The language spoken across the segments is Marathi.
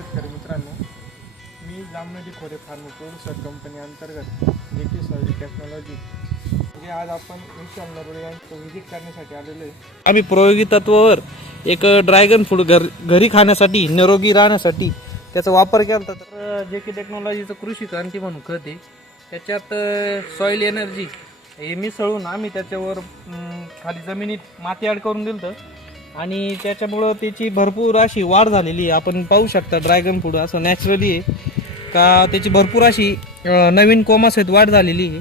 शेतकरी मित्रांनो मी जामनदी खोरे फार्म प्रोड्युसर कंपनी अंतर्गत जे की सॉइल टेक्नॉलॉजी जे आज आपण विशाल नरोडे यांचं व्हिजिट करण्यासाठी आलेलो आहे. आम्ही प्रायोगिक तत्वावर एक ड्रॅगन फ्रूट घर घरी खाण्यासाठी निरोगी राहण्यासाठी त्याचा वापर केला होता. तर जे की टेक्नॉलॉजीचं कृषी क्रांती म्हणून खत आहे. त्याच्यात सॉईल एनर्जी हे मिसळून आम्ही त्याच्यावर अं, खाली जमिनीत माती ॲड करून दिलं होतं आणि त्याच्यामुळं त्याची भरपूर अशी वाढ झालेली आहे. आपण पाहू शकता ड्रॅगन फ्रूट असं नॅचरली आहे. का त्याची भरपूर अशी नवीन कोमासहित वाढ झालेली आहे.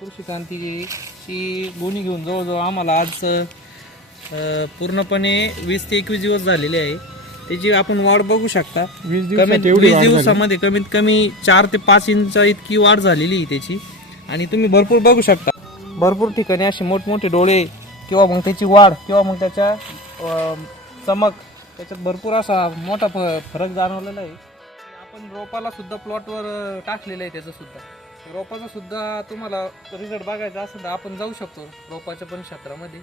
कृषी क्रांतीची गोणी घेऊन जवळजवळ आम्हाला आज पूर्णपणे वीस ते एकवीस दिवस झालेले आहे. त्याची आपण वाढ बघू शकता. वीस कमीत. दिवसामध्ये कमीत कमी चार ते पाच इंच इतकी वाढ झालेली आहे त्याची. आणि तुम्ही भरपूर बघू शकता. भरपूर ठिकाणी असे मोठमोठे डोळे किंवा मग त्याची वाढ किंवा मग त्याच्या चमक त्याच्यात भरपूर असा मोठा फ- फरक जाणवलेला आहे. आपण रोपाला सुद्धा प्लॉटवर टाकलेलं आहे त्याचं सुद्धा. रोपाचा सुद्धा तुम्हाला रिझल्ट बघायचा असेल तर आपण जाऊ शकतो रोपाच्या पण क्षेत्रामध्ये.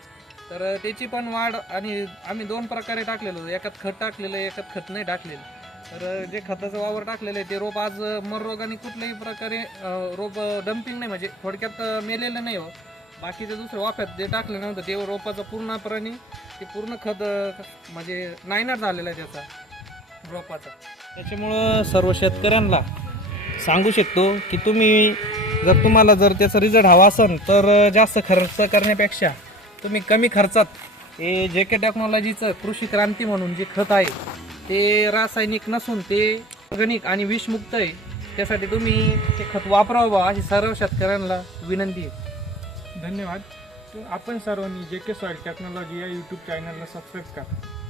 तर त्याची पण वाढ आणि आम्ही दोन प्रकारे टाकलेलो. एकात खत टाकलेलं आहे एकात खत नाही टाकलेलं. तर जे खताचं वावर टाकलेलं आहे ते रोप आज मर आणि कुठल्याही प्रकारे रोप डम्पिंग नाही म्हणजे थोडक्यात मेलेलं नाही हो. बाकीचं दुसऱ्या वाफ्यात जे टाकलं नव्हतं ते रोपाचं पूर्णपणे ते पूर्ण खत म्हणजे नायनाट झालेला आहे त्याचा रोपाचा. त्याच्यामुळं सर्व शेतकऱ्यांना सांगू शकतो की तुम्ही जर तुम्हाला जर त्याचा रिझल्ट हवा असेल तर जास्त खर्च करण्यापेक्षा तुम्ही कमी खर्चात हे जे के टेक्नॉलॉजीचं कृषी क्रांती म्हणून जे खत आहे ते रासायनिक नसून ते ऑर्गॅनिक आणि विषमुक्त आहे त्यासाठी तुम्ही ते खत वापरावं बा अशी सर्व शेतकऱ्यांना विनंती आहे. धन्यवाद. आपण सर्वांनी जे के सॉइल टेक्नॉलॉजी या यूट्यूब चॅनलला सबस्क्राईब करा.